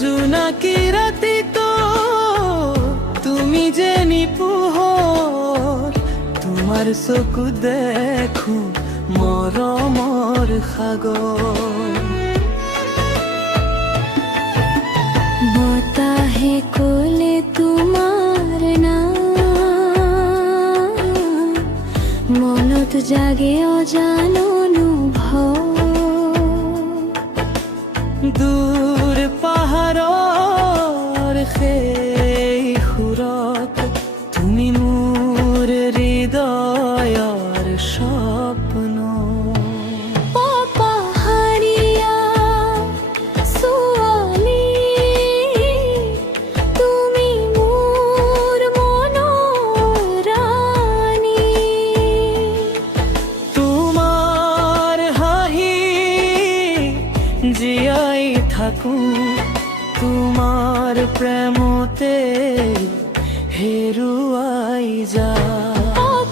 জোনাকি রাতি তো তুমি যে নিপোহৰ তোমাৰ চকু দেখো মৰমৰ সাগৰ বতাহে কোলে তোমাৰ নাম মনত জাগে অজান অনুভৱ দূৰ পাহাৰৰ সেই সুৰত তুমি মোৰ হৃদয়ৰ স্বপ্ন পাহাৰীয়া ছোৱালী তুমি মোৰ মনৰ ৰাণী তোমাৰ হাঁহি জীয়াই থাকো তোমাৰ প্ৰেমতে হেৰুৱাই যা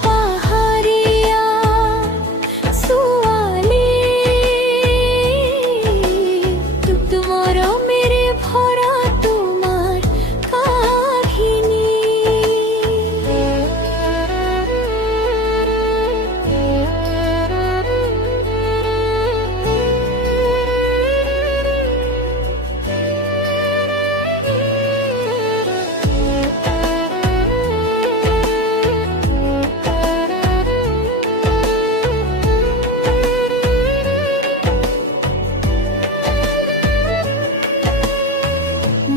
পাহাৰীয়া ছোৱালী মৰমেৰে ভৰা তোমাৰ কাহিনী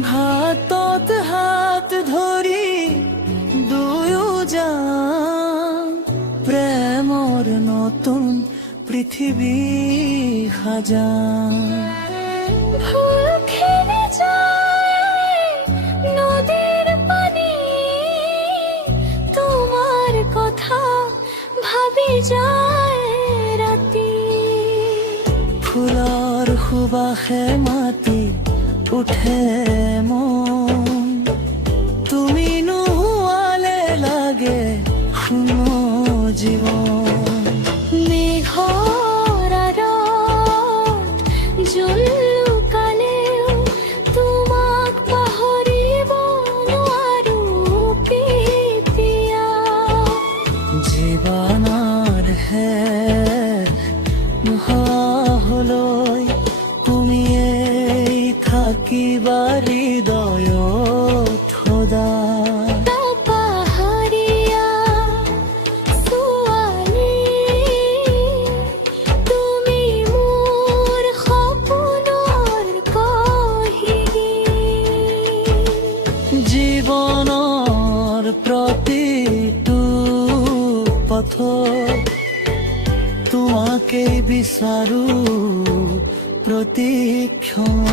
হাতত হাত ধৰি দুয়ো যাম প্ৰেমৰ নতুন পৃথিৱী সাজাম ভুলখিনি যায় নদীৰ পানী তোমাৰ কথা ভাবি যায় ৰাতি ফুলৰ সুবাসে মাতি উঠে মন তুমি নোহোৱালে লাগে শূন্য জীৱন মেঘৰ আঁৰত জুলুকালেও তোমাক পাহৰিব নোৱাৰো কেতিয়া জীৱনৰ শেষ নোহোৱালৈ তুমি এই থাকিবা হৃদয়ত সদা পাহাৰীয়া ছোৱালী তুমি মোৰ সপোনৰ কাহিনী জীৱনৰ প্ৰতিটো পথত তোমাকেই বিচাৰো প্ৰতিক্ষণ